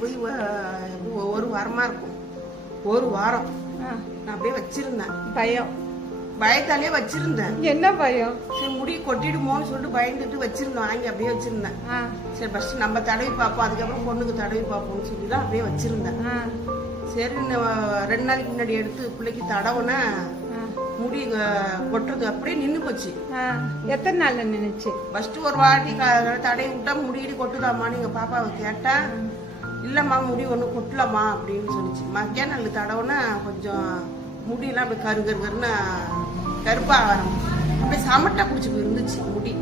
போய் ஒரு வாரமா இருக்கும். ஒரு வாரம் நான் அப்படியே வச்சிருந்தேன். பயத்தாலே வச்சிருந்தேன். என்ன பயம்? சரி முடி கொட்டிடுமோன்னு சொல்லிட்டு பயந்துட்டு வச்சிருந்தேன். வாங்கி அப்படியே வச்சிருந்தேன். சரி ஃபர்ஸ்ட் நம்ம தடவி பார்ப்போம், அதுக்கப்புறம் பொண்ணுக்கு தடவி பார்ப்போம்னு சொல்லி தான் அப்படியே வச்சிருந்தேன். சரி 2 நாளைக்கு முன்னாடி எடுத்து பிள்ளைக்கு தடவுனா முடி கொட்டுறது அப்படியே நின்று போச்சு. எத்தனை நாள்ல நின்னுச்சு? ஃபர்ஸ்ட் ஒரு வாட்டி தடவி விட்டா முடியடி கொட்டுதாம்மான்னு எங்க பாப்பாவை கேட்டா, இல்லம்மா முடி ஒண்ணு கொட்டலம்மா அப்படின்னு சொல்லிச்சு. மத்தியானம் தடவுனா கொஞ்சம் முடியெல்லாம் அப்படி கருன்னு கருப்பா ஆரம்பிச்சு. அப்படியே சமட்டா குடிச்சு இருந்துச்சு முடி.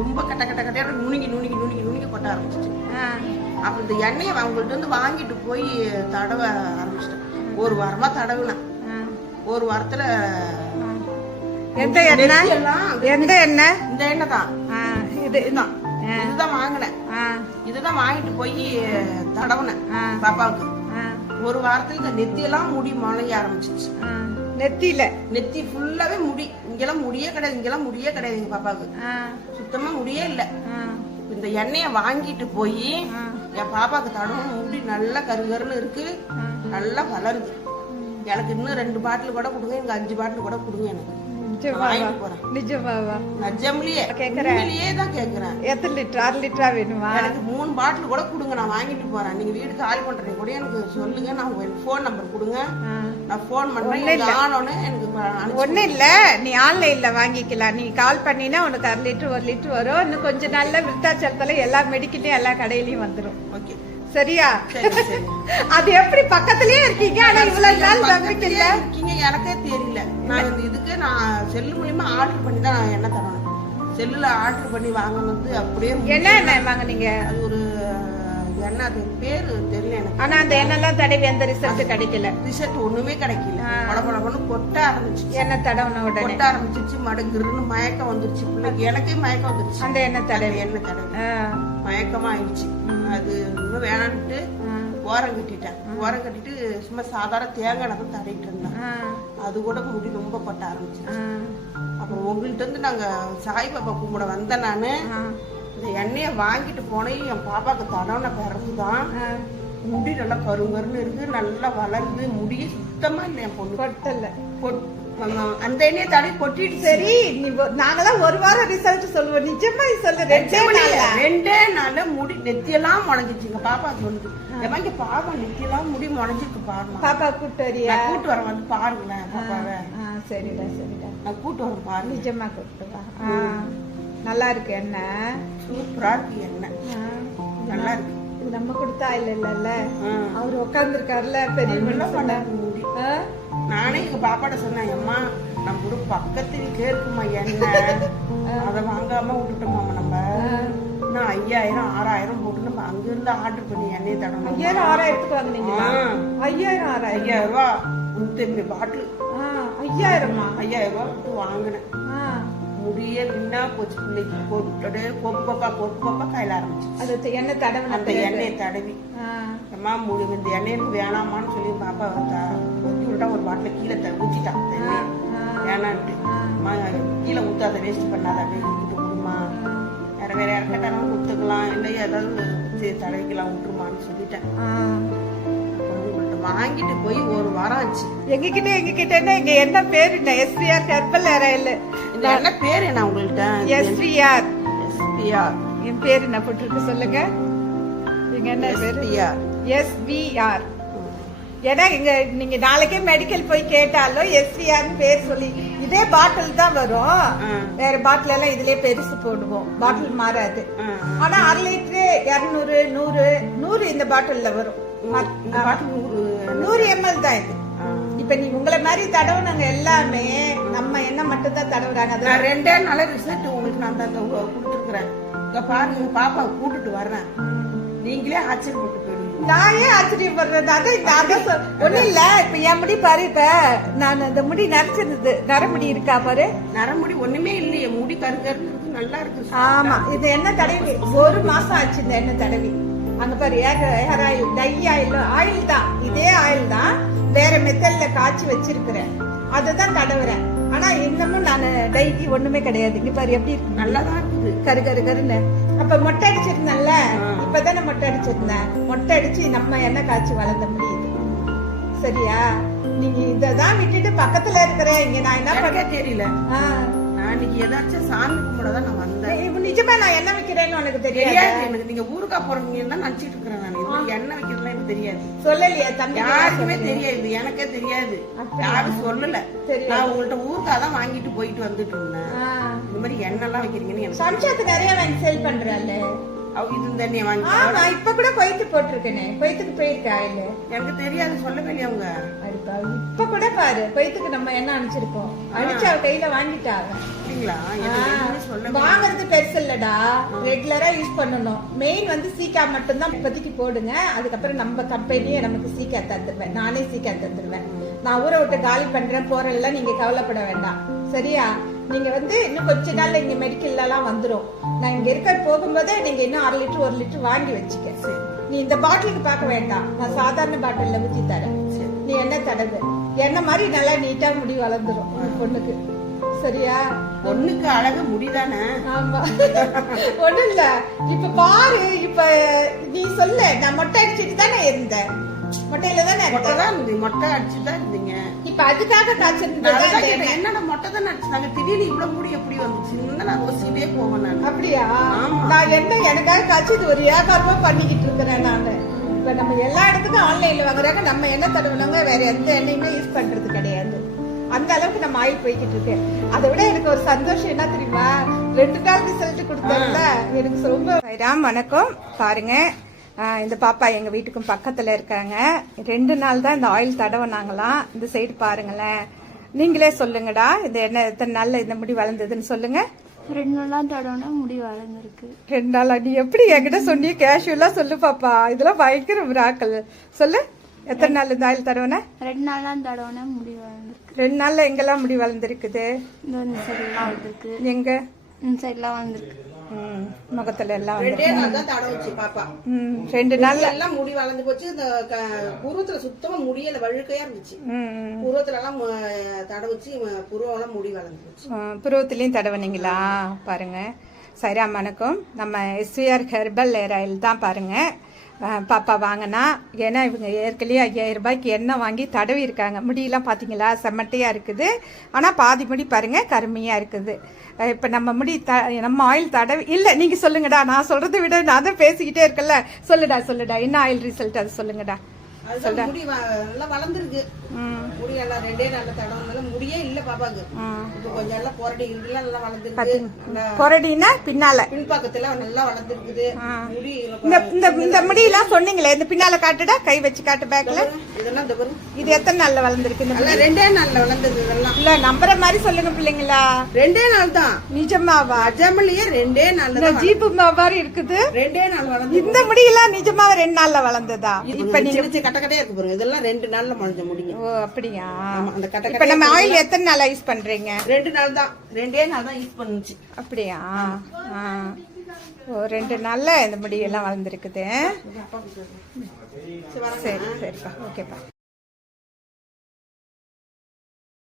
ரொம்ப கட்ட கட்ட கட்டையோட நுணுங்கி கொட்ட ஆரம்பிச்சிச்சு. அப்ப இந்த எண்ணெயை அவங்கள்ட்ட வந்து வாங்கிட்டு போய் தடவ ஆரம்பிச்சிட்டேன். ஒரு வாரமா தடவுனேன். ஒரு வாரத்துல எந்த எண்ணெய்? எந்த எண்ணெய்? இந்த எண்ணெய் தான். இதுதான் வாங்கினேன். இதுதான் வாங்கிட்டு போய் தடவுனேன் பாப்பாவுக்கு. ஒரு வாரத்துல இந்த நெத்தியெல்லாம் முடி முளைய ஆரம்பிச்சிச்சு. நெத்தி ஃபுல்லாவே முடி. இங்கெல்லாம் முடியே கிடையாது எங்க பாப்பாவுக்கு. சுத்தமா முடியே இல்ல. இந்த எண்ணெய வாங்கிட்டு போய் என் பாப்பாக்கு தடவும் முடி நல்லா கருகருன்னு இருக்கு, நல்லா வளருது. எனக்கு இன்னும் 2 பாட்டில் கூட கொடுங்க, எனக்கு 5 பாட்டில் கூட கொடுங்க. எனக்கு எத்தனை லிட்டர்? 6 லிட்டரா வேணுமா? எனக்கு 3 பாட்டில் கூட கொடுங்க, நான் வாங்கிட்டு போறேன். நீங்க வீடு காலி பண்றீங்க கூட எனக்கு சொல்லுங்க, நான் உங்களுக்கு போன் நம்பர் கொடுங்க, நான் போன் பண்றேன். எனக்கு ஒண்ணு இல்ல, நீ ஆன்லைன்ல வாங்கிக்கலாம். நீ கால் பண்ணினா உனக்கு 1/2 லிட்டர் 1 லிட்டர் வரும். இன்னும் கொஞ்ச நாள்ல விருத்தாச்சலத்துல எல்லா மெடிக்கல்லையும் எல்லா கடையிலயும் வந்துடும். ஓகே சரியா? அது எப்படி பக்கத்துலயே இருக்கீங்க, ஆனா இவ்வளவு நாள் நம்பிக்கை இருக்கீங்க எனக்கே தெரியல. நான் இதுக்கு நான் செல்லு மூலியமா ஆர்டர் பண்ணி தான் நான் எண்ணெய் தரணும். செல்லுல ஆர்டர் பண்ணி வாங்கினது அப்படியே. என்ன எண்ணெய் வாங்கினீங்க? அது ஒரு எண்ணெய், அது பேரு தெரியல எனக்கு. ஆனா அந்த எண்ணெய்லாம் தடவி எந்த ரிசல்ட் கிடைக்கல. ரிசல்ட் ஒண்ணுமே கிடைக்கல. படபடன்னு கொட்ட ஆரம்பிச்சு. எண்ணெய் தடவுன உடனே கொட்ட ஆரம்பிச்சிச்சு. மடங்குன்னு மயக்கம் வந்துருச்சு பிள்ளைக்கு. எனக்கே மயக்கம் வந்துருச்சு. அந்த எண்ணெய் தடவி மயக்கமா ஆயிடுச்சு. அது இன்னும் வேணான்ட்டு ஓரம் கட்டிட்டு சும்மா சாதாரண தேங்காய் தான் தடவிட்டு இருந்தேன். அது கூட முடி ரொம்ப கொட்ட ஆரம்பிச்சு. அப்புறம் உங்கள்கிட்ட இருந்து நாங்க சாய்பாபா கும்பிட வந்தேன். நானு இந்த எண்ணெய வாங்கிட்டு போனேன். என் பாப்பாக்கு தடவுன பிறகுதான் முடி நல்லா கருங்கருன்னு இருக்கு, நல்லா வளருது. முடியே சுத்தமா இல்லை என் பொண்ணு. கொட்டல. அந்த எண்ணெயை தடவி கொட்டிட்டு. சரி, நாங்கெல்லாம் ஒரு வாரம் ரிசல்ட் சொல்லுவோம். நிஜமா சொல்லு. 2 நாள்ல முடி நெத்தியெல்லாம் முளைஞ்சிச்சுங்க. பாப்பா சொல்லுது, இங்க பாப்பா நெத்தியெல்லாம் முடி முளைஞ்சிருக்கு பாருங்க. பாப்பா கூட்டு வரியா? கூட்டு வரேன், வந்து பாருங்களேன் பாப்பாவை. சரிடா நான் கூட்டு வரேன் பாரு. நிஜமா கூட்டு வா. நல்லா இருக்கு எண்ணெய், சூப்பரா இருக்கு எண்ணெய், நல்லா இருக்கு. நம்ம கொடுத்தா இல்ல அவரு உட்காந்துருக்காருல பெரிய முடி. நானே எங்க பாப்பாட்ட சொன்னேன், அம்மா நம்ம கூட பக்கத்து வீட்டுல இருக்குமா எண்ணெய், அதை வாங்காம விட்டுட்டோமா நம்ம. நான் 5000 6000 போட்டு நம்ம அங்க இருந்து ஆர்டர் பண்ணி எண்ணெய் தடணும். 5000 6000 வாங்கினீங்களா? 5000 ரூபா 150 பாட்டில். 5000 ரூபா கொடுத்து வாங்கினேன். முடியே நின்னா போச்சு பிள்ளைக்கு. கொப்பு கொப்பா கையில ஆரம்பிச்சு. அது எண்ணெய் தடவை. அந்த எண்ணெயை தடவி அம்மா முடி இந்த எண்ணெய் எனக்கு வேணாமான்னு சொல்லி பாப்பா ஊற்றி விட்டா ஒரு பாட்டில் கீழே ஊற்றிட்டான். எண்ணெய் வேணான்ட்டு, அம்மா கீழே ஊற்றாத, வேஸ்ட் பண்ணாத, அப்படியே ஊற்றிட்டு விடுமா, வேற யாருக்கிட்டாலும் ஊற்றுக்கலாம், இல்லை ஏதாவது தடவிக்கலாம், விட்டுருமான்னு சொல்லிட்டேன். வாங்கிட்டு போய் ஒரு வாரம் ஆச்சு. எங்ககிட்ட எங்க என்ன பேரு? SPR herbal hair oil. இந்த என்ன பேரு? என்ன உங்கள்கிட்ட எஸ்பிஆர். என் பேரு என்ன போட்டிருக்கு சொல்லுங்க. எங்க என்ன பேரு? எஸ்பிஆர். ஏன்னா இங்க நீங்க நாளைக்கே மெடிக்கல் போய் கேட்டாலும் எஸ்பிஆர் பேர் சொல்லி இதே பாட்டில் தான் வரும். வேற பாட்டில் எல்லாம் இதுலயே பெருசு போடுவோம், பாட்டில் மாறாது. ஆனா 1/2 லிட்டரு 200 100 இந்த பாட்டில்ல வரும். 100 ml தான் இது. இப்ப நீ உங்களை மாதிரி தடவுனாங்க எல்லாமே நம்ம என்ன மட்டும் தான் தடவுறாங்க. 2 நாள் ரிசல்ட் உங்களுக்கு நான் கொடுத்துருக்குறேன். இங்க பாருங்க, பாப்பா கூட்டிட்டு வர்றேன், நீங்களே ஆச்சரியப்பட்டு போயிடுவீங்க. நான் ஏன் ஆச்சரியப்படுறது? அதான் ஒண்ணு இல்ல. இப்ப என் முடி பாரு, இப்ப நான் இந்த முடி நரைச்சிருந்தது, நரமுடி இருக்கா பாரு. நரமுடி ஒண்ணுமே இல்லையே, முடி கருகருன்னு இருக்கு, நல்லா இருக்கு. ஆமா, இது என்ன தடவி 1 மாசம் ஆச்சு இந்த எண்ணெய் தடவி. அங்க பாரு, ஹேர் ஆயில், டை ஆயில் தான், இதே ஆயில் தான், வேற மெத்தட்ல காய்ச்சி வச்சிருக்கிறேன், அதுதான் தடவுறேன். ஆனா இன்னமும் நான் டைக்கு ஒண்ணுமே கிடையாது. இங்க பாரு எப்படி இருக்கு, நல்லாதான் இருக்குது, கரு கரு கருன்னு. அப்ப மொட்டை அடிச்சிருந்தேன்ல, இப்பதானே மொட்டை அடிச்சிருந்தேன். மொட்டை அடிச்சு நம்ம எண்ணெய் காய்ச்சி வளர்ந்த முடியுது. சரியா? நீங்க இததான் விட்டுட்டு பக்கத்துல இருக்கிற இங்க நான் என்ன பண்ண தெரியல. நான் இன்னைக்கு ஏதாச்சும் சாமி கும்பிடதான் நான் வந்தேன். நிஜமா நான் என்ன வைக்கிறேன்னு உனக்கு தெரியாது. எனக்கு நீங்க ஊருக்கா போறீங்கன்னு தான் நினைச்சிட்டு இருக்கிறேன். நான் என்ன வைக்கிறதுலாம் எனக்கு தெரியாது. சொல்லலையா தம்பி? யாருக்குமே தெரியாது, எனக்கே தெரியாது, யாரும் சொல்லல. நான் உங்கள்ட்ட ஊருக்கா தான் வாங்கிட்டு போயிட்டு வந்துட்டு இருந்தேன். இந்த மாதிரி எண்ணெய் எல்லாம் வைக்கிறீங்கன்னு எனக்கு சம்சாத்துக்கு நிறைய வாங்கி சேல் பண்றாள். இது தண்ணியை வாங்கி நான் இப்ப கூட கொய்த்து போட்டிருக்கேன். கொய்த்துக்கு போயிருக்கா இல்ல? எனக்கு தெரியாது, சொல்லவே இல்லையா அவங்க. இப்ப கூட பாரு, கொய்த்துக்கு நம்ம என்ன அனுப்பிச்சிருக்கோம். அனுப்பிச்சு அவ கையில வாங்கிட்டாங்க. வாங்குறது பெருசு இல்லடா, ரெகுலரா யூஸ் பண்ணணும். மெயின் வந்து சீக்கா மட்டும்தான் இப்போதைக்கு போடுங்க. அதுக்கப்புறம் நம்ம கம்பெனியே நமக்கு சீக்கா தந்துருவேன். நானே சீக்கா தந்துருவேன். நான் ஊரை விட்டு காலி பண்றேன் போறேன்லாம் நீங்க கவலைப்பட வேண்டாம். சரியா? நீங்க வந்து இன்னும் கொஞ்ச நாள்ல இங்க மெடிக்கல்ல எல்லாம் வந்துரும். நான் இங்க இருக்க போகும்போதே நீங்க இன்னும் 1/2 லிட்டர் 1 லிட்டர் வாங்கி வச்சுக்க. நீ இந்த பாட்டிலுக்கு பார்க்க வேண்டாம், நான் சாதாரண பாட்டில்ல ஊத்தி தரேன். நீ என்ன தடவு என்ன மாதிரி நல்லா நீட்டா முடி வளர்ந்துரும் உங்க பொண்ணுக்கு. சரியா? பொண்ணுக்கு அழகு முடிதானே? ஆமா. ஒண்ணு இல்ல, இப்ப பாரு, இப்ப நீ சொல்லு, நான் மொட்டை அடிச்சுட்டு தானே இருந்தேன். மொட்டையில தானே மொட்டை அடிச்சுதான் இருந்தீங்க. இப்ப அதுக்காக காய்ச்சிருந்தேன். என்னடா மொட்டை தானே அடிச்சாங்க, திடீர்னு இவ்வளவு மூடி எப்படி வந்துச்சு? நான் ரோசிட்டே போவேன் நான். அப்படியா? நான் என்ன எனக்காக காய்ச்சி இது ஒரு வியாபாரமா பண்ணிக்கிட்டு இருக்கிறேன் நானு. இப்ப நம்ம எல்லா இடத்துக்கும் ஆன்லைன்ல வாங்குறாங்க. நம்ம என்ன தடவுனாங்க, வேற எந்த எண்ணெயுமே யூஸ் பண்றது கிடையாது. அந்த அளவுக்கு நம்ம ஆயில் போய்கிட்டு இருக்கேன். அதை விட எனக்கு ஒரு சந்தோஷம் என்ன தெரியுமா, 2 நாள் ரிசல்ட் கொடுத்தேன்ல, எனக்கு ரொம்ப. வணக்கம். பாருங்க, இந்த பாப்பா எங்க வீட்டுக்கும் பக்கத்துல இருக்காங்க. 2 நாள் தான் இந்த ஆயில் தடவைனாங்களாம். இந்த சைடு பாருங்களேன். நீங்களே சொல்லுங்கடா, இது என்ன எத்தனை நாள்ல இந்த முடி வளர்ந்ததுன்னு சொல்லுங்க. 2 நாளா தடவைனா முடி வளர்ந்துருக்கு. 2 நாளா? நீ எப்படி என்கிட்ட சொன்னீங்க? கேஷுவலா சொல்லு பாப்பா, இதெல்லாம் பயங்கர மிராக்கல். சொல்லு, எத்தனை நாள் இந்த ஆயில் தடவைன? 2 நாளா தடவைனா முடி வளர்ந்துருக்கு. 2 நாள்ல எங்கெல்லாம் முடி வளர்ந்துருக்குது? இந்த சைட்லாம் வளர்ந்துருக்கு. எங்க? இந்த சைட்லாம் வளர்ந்துருக்கு. முகத்துல எல்லாம் 2 நாள் தான் தடவுச்சு பாப்பா. 2 நாள்ல எல்லாம் முடி வளர்ந்து போச்சு. இந்த புருவத்துல சுத்தமா முடியல, வழுக்கையா இருந்துச்சு. புருவத்துல எல்லாம் தடவுச்சு, புருவம் எல்லாம் முடி வளர்ந்து போச்சு. புருவத்திலயும் தடவுனீங்களா? பாருங்க. சரியா? வணக்கம். நம்ம SVR ஹெர்பல் ஹேர் ஆயில் தான் பாருங்க பாப்பா வாங்கினா. ஏன்னா இவங்க ஏற்கனவே 5000 ரூபாய்க்கு எண்ணெய் வாங்கி தடவி இருக்காங்க. முடியெல்லாம் பார்த்தீங்களா, செம்மட்டையா இருக்குது. ஆனால் பாதி முடி பாருங்க கருமையா இருக்குது. இப்போ நம்ம முடி நம்ம ஆயில் தடவி இல்லை. நீங்க சொல்லுங்கடா, நான் சொல்றதை விட நான் தான் பேசிக்கிட்டே இருக்கல. சொல்லுடா என்ன ஆயில் ரிசல்ட் அது சொல்லுங்கடா. முடி நல்லா வளர்ந்துருக்கு. முடி எல்லாம் 2 நாள்ல தடவை முடியே இல்ல பாப்பாக்கு. இப்ப கொஞ்சம் எல்லாம் பொரடி நல்லா வளர்ந்துருக்கு. பொரடினா பின்னால பின்பக்கத்துல நல்லா வளர்ந்துருக்குது முடி. இந்த முடி எல்லாம் சொன்னீங்களே, இந்த பின்னால காட்டுடா, கை வச்சு காட்டு பேக்ல. இதெல்லாம் இந்த பாரு, இது எத்தனை நாள்ல வளர்ந்துருக்கு? 2 நாள்ல வளர்ந்தது. இதெல்லாம் இல்ல நம்புற மாதிரி சொல்லுங்க பிள்ளைங்களா. 2 நாள் தான். நிஜமாவா? அஜமலியே 2 நாள்ல ஜீப்பு மாதிரி இருக்குது. 2 நாள் வளர்ந்து. இந்த முடியெல்லாம் நிஜமாவே 2 நாள்ல வளர்ந்ததா? இப்ப நீங்க கட்டக்கட்டையா இருக்கு பாருங்க, இதெல்லாம் 2 நாள்ல முளைஞ்ச முடியும். ஓ அப்படியா? அந்த கட்டக்கட்டை. இப்ப நம்ம ஆயில் எத்தனை நாளா யூஸ் பண்றீங்க? 2 நாள் தான். 2 நாள் தான் யூஸ் பண்ணுச்சு. அப்படியா? ஓ 2 நாள்ல இந்த முடியெல்லாம் வளர்ந்துருக்குது. சரி சரிப்பா, ஓகேப்பா.